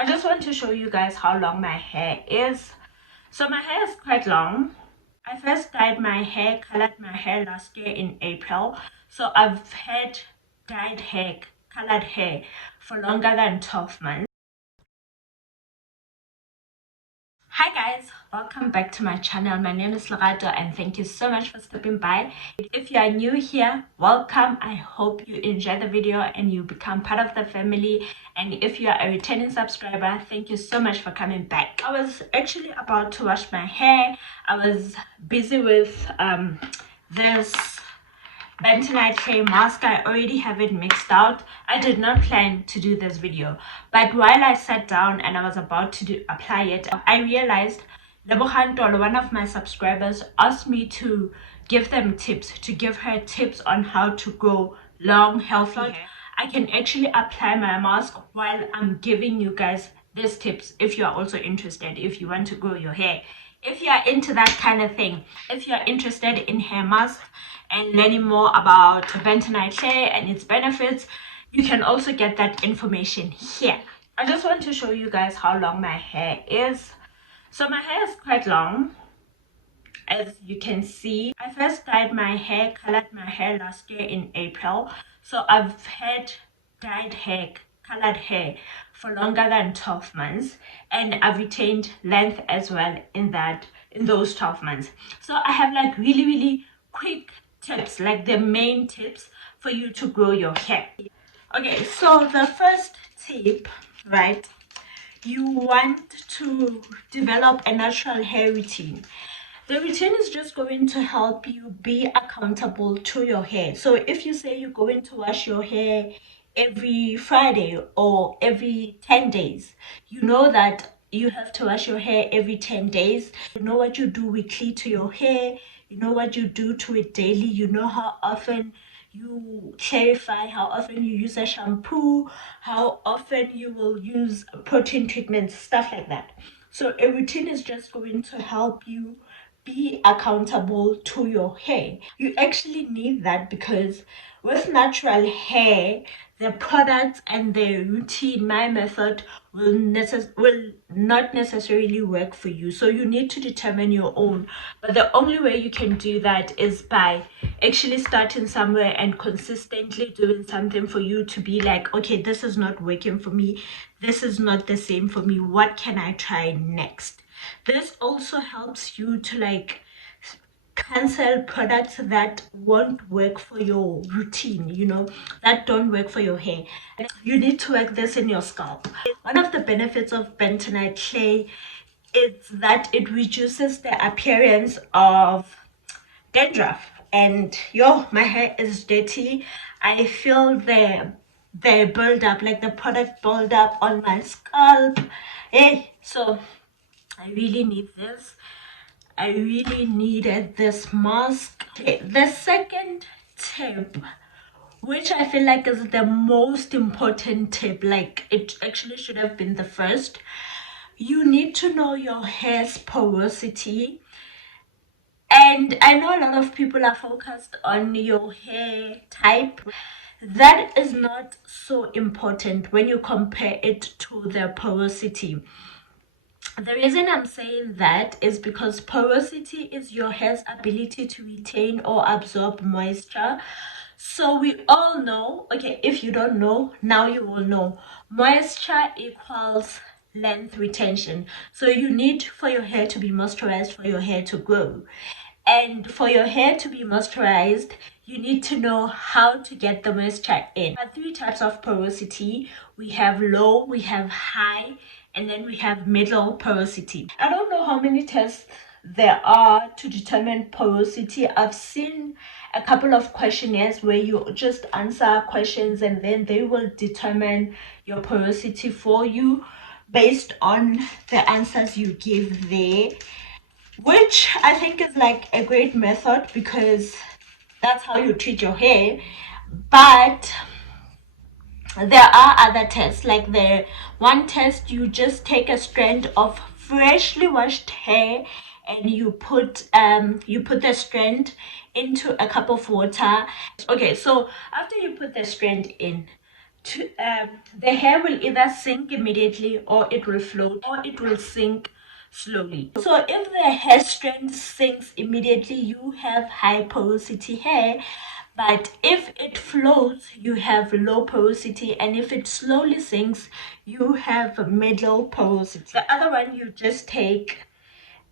I just want to show you guys how long my hair is. So my hair is quite long. I first dyed my hair, colored my hair last year in April. So I've had dyed hair, colored hair for longer than 12 months. Hi guys, welcome back to my channel. My name is Lerato and thank you so much for stopping by. If you are new here, welcome. I hope you enjoy the video and you become part of the family. And if you are a returning subscriber, thank you so much for coming back. I was actually about to wash my hair. I was busy with this Bentonite Clay Mask. I already have it mixed out. I did not plan to do this video, but while I sat down and I was about to apply it, I realized one of my subscribers asked me to give them tips, to give her tips on how to grow long, healthy hair. I can actually apply my mask while I'm giving you guys these tips if you are also interested, if you want to grow your hair. If you are into that kind of thing, if you are interested in hair masks and learning more about bentonite clay and its benefits, you can also get that information here. I just want to show you guys how long my hair is. So my hair is quite long, as you can see. I first dyed my hair, colored my hair last year in April. So I've had dyed hair, colored hair for longer than 12 months, and I've retained length as well in those 12 months. So I have like really quick tips, like the main tips for you to grow your hair. Okay, so the first tip, right, you want to develop a natural hair routine. The routine is just going to help you be accountable to your hair. So if you say you're going to wash your hair every Friday or every 10 days, you know that you have to wash your hair every 10 days. You know what you do weekly to your hair. You know what you do to it daily. You know how often you clarify, how often you use a shampoo, how often you will use protein treatments, stuff like that. So a routine is just going to help you be accountable to your hair. You actually need that because with natural hair, the products and the routine, my method, will not necessarily work for you. So you need to determine your own. But the only way you can do that is by actually starting somewhere and consistently doing something for you to be like, okay, this is not working for me. This is not the same for me. What can I try next? This also helps you to like cancel products that won't work for your routine, you know, that don't work for your hair. And you need to work this in your scalp. One of the benefits of bentonite clay is that it reduces the appearance of dandruff. And my hair is dirty. I feel the build up, like the product build up on my scalp. Hey, so I really need this. I really needed this mask. Okay, the second tip, which I feel like is the most important tip, like it actually should have been the first. You need to know your hair's porosity. And I know a lot of people are focused on your hair type. That is not so important when you compare it to the porosity. The reason I'm saying that is because porosity is your hair's ability to retain or absorb moisture. So we all know, okay, if you don't know, now you will know. Moisture equals length retention. So you need for your hair to be moisturized for your hair to grow. And for your hair to be moisturized, you need to know how to get the moisture in. There are three types of porosity. We have low, we have high, and then we have middle porosity. I don't know how many tests there are to determine porosity. I've seen a couple of questionnaires where you just answer questions and then they will determine your porosity for you based on the answers you give there, which I think is like a great method because that's how you treat your hair. But there are other tests, like the one test, you just take a strand of freshly washed hair and you put the strand into a cup of water. Okay, so after you put the strand in, the hair will either sink immediately, or it will float, or it will sink slowly. So if the hair strand sinks immediately, you have high porosity hair. But if it floats, you have low porosity, and if it slowly sinks, you have middle porosity. The other one, you just take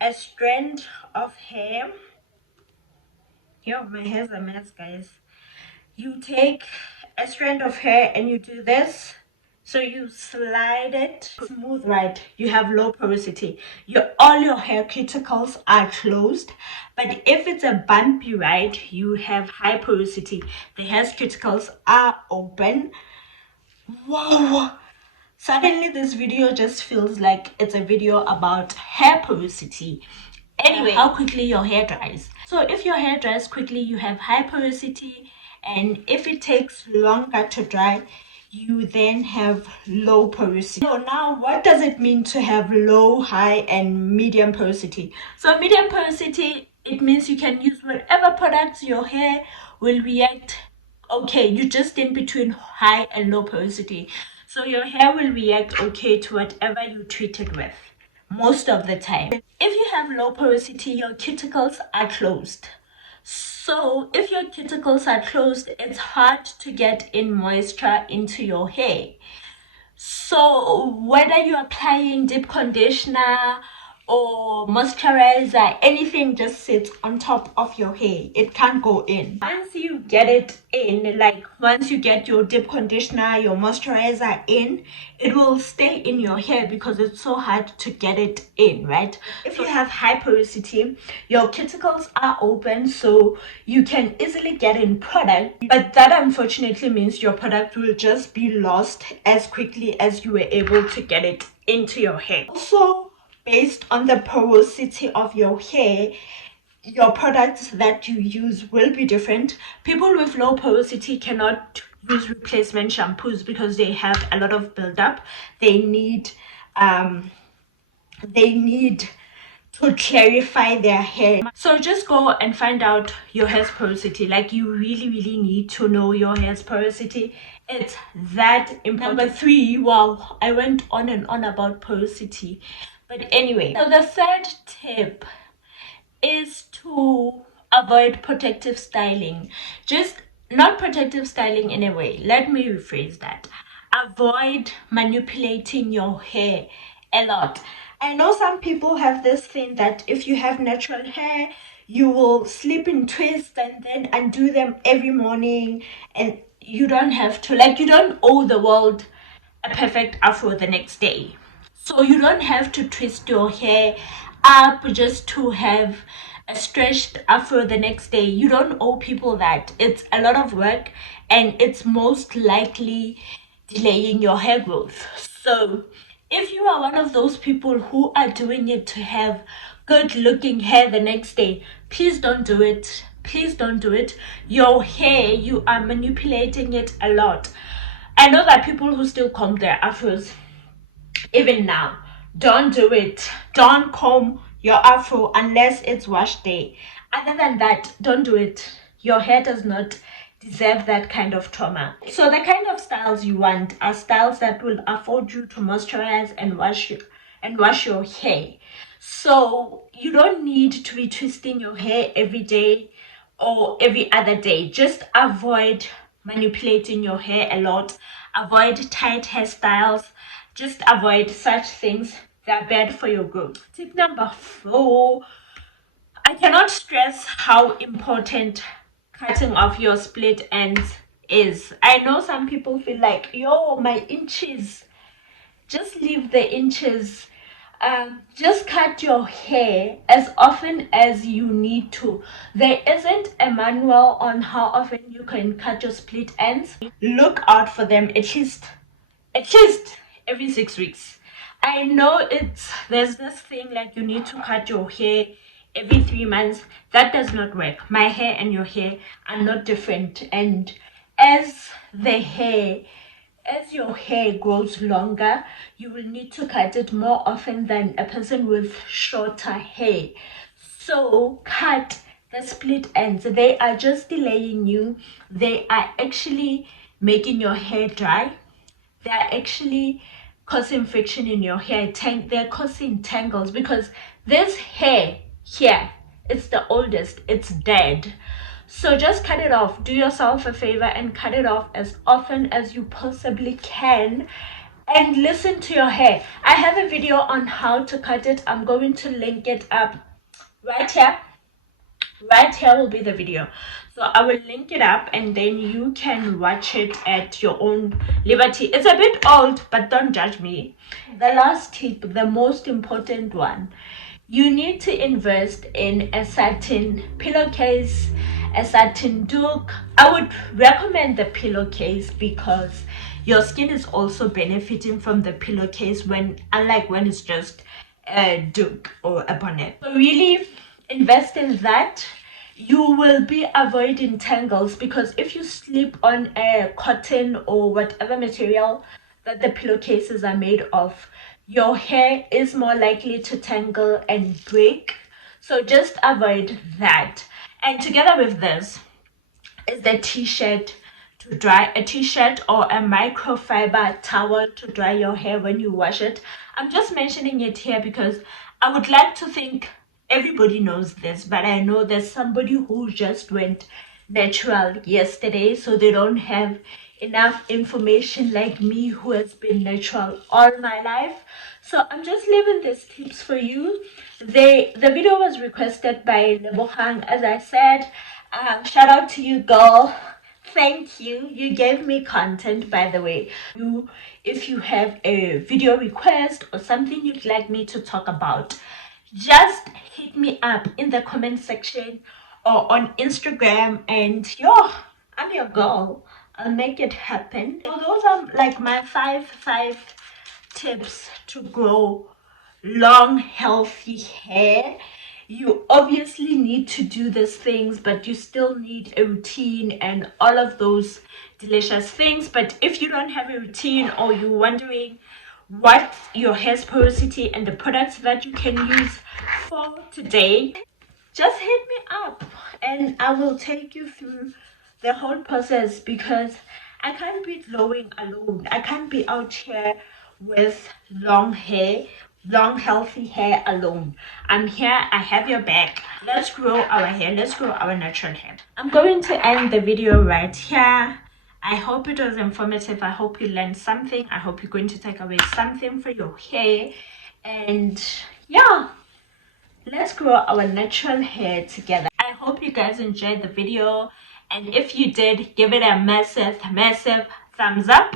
a strand of hair. Yo, my hair's a mess, guys. You take a strand of hair and you do this. So you slide it smooth, right? You have low porosity. All your hair cuticles are closed. But if it's a bumpy, right, you have high porosity. The hair's cuticles are open. Wow! Suddenly this video just feels like it's a video about hair porosity. Anyway, how quickly your hair dries. So if your hair dries quickly, you have high porosity, and if it takes longer to dry, you then have low porosity. So now, what does it mean to have low, high, and medium porosity? So medium porosity, it means you can use whatever products. Your hair will react okay. You're just in between high and low porosity. So your hair will react okay to whatever you treat it with most of the time. If you have low porosity, your cuticles are closed. So if your cuticles are closed, it's hard to get in moisture into your hair. So whether you're applying deep conditioner or moisturizer, anything just sits on top of your hair. It can't go in. Once you get it in, like once you get your deep conditioner, your moisturizer in, it will stay in your hair because it's so hard to get it in, right? If you have high porosity, your cuticles are open, so you can easily get in product, but that unfortunately means your product will just be lost as quickly as you were able to get it into your hair. Also, based on the porosity of your hair, your products that you use will be different. People with low porosity cannot use replacement shampoos because they have a lot of buildup. They need to clarify their hair. So just go and find out your hair's porosity. Like, you really need to know your hair's porosity. It's that important. Number 3, wow, I went on and on about porosity, but anyway, so the third tip is to avoid protective styling. Just not protective styling in a way. Let me rephrase that. Avoid manipulating your hair a lot. I know some people have this thing that if you have natural hair, you will slip in twists and then undo them every morning, and you don't have to. Like, you don't owe the world a perfect afro the next day. So you don't have to twist your hair up just to have a stretched afro the next day. You don't owe people that. It's a lot of work, and it's most likely delaying your hair growth. So if you are one of those people who are doing it to have good looking hair the next day, please don't do it. Please don't do it. Your hair, you are manipulating it a lot. I know that people who still comb their afros even now. Don't do it. Don't comb your afro unless it's wash day. Other than that, don't do it. Your hair does not deserve that kind of trauma. So the kind of styles you want are styles that will afford you to moisturize and wash your hair. So you don't need to be twisting your hair every day or every other day. Just avoid manipulating your hair a lot. Avoid tight hairstyles. Just avoid such things. They're bad for your growth. Tip number 4. I cannot stress how important cutting off your split ends is. I know some people feel like, yo, my inches. Just leave the inches. Just cut your hair as often as you need to. There isn't a manual on how often you can cut your split ends. Look out for them at least every 6 weeks. I know there's this thing like you need to cut your hair every 3 months. That does not work. My hair and your hair are not different, and as your hair grows longer, you will need to cut it more often than a person with shorter hair. So cut the split ends. They are just delaying you. They are actually making your hair dry. They're actually causing friction in your hair. They're causing tangles because this hair here, it's the oldest, it's dead. So just cut it off. Do yourself a favor and cut it off as often as you possibly can, and listen to your hair. I have a video on how to cut it. I'm going to link it up right here. Right here will be the video, so I will link it up and then you can watch it at your own liberty. It's a bit old, but don't judge me. The last tip, the most important one, you need to invest in a satin pillowcase, a satin duke. I would recommend the pillowcase because your skin is also benefiting from the pillowcase, when unlike when it's just a duke or a bonnet. So really invest in that. You will be avoiding tangles, because if you sleep on a cotton or whatever material that the pillowcases are made of, your hair is more likely to tangle and break. So just avoid that. And together with this is the t-shirt to dry, a t-shirt or a microfiber towel to dry your hair when you wash it. I'm just mentioning it here because I would like to think everybody knows this, but I know there's somebody who just went natural yesterday, so they don't have enough information like me, who has been natural all my life. So I'm just leaving these tips for you. The video was requested by Lebogang, as I said. Shout out to you, girl. Thank you. You gave me content, by the way. If you have a video request or something you'd like me to talk about, just hit me up in the comment section or on Instagram, and I'm your girl. I'll make it happen. So those are like my five tips to grow long, healthy hair. You obviously need to do these things, but you still need a routine and all of those delicious things. But if you don't have a routine, or you're wondering what your hair's porosity and the products that you can use for today, just hit me up and I will take you through the whole process, because I can't be glowing alone. I can't be out here with long healthy hair alone. I'm here, I have your back. Let's grow our hair, let's grow our natural hair. I'm going to end the video right here. I hope it was informative. I hope you learned something. I hope you're going to take away something for your hair. And yeah, let's grow our natural hair together. I hope you guys enjoyed the video, and if you did, give it a massive thumbs up.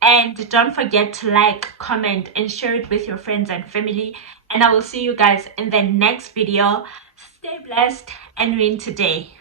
And don't forget to like, comment, and share it with your friends and family. And I will see you guys in the next video. Stay blessed and win today.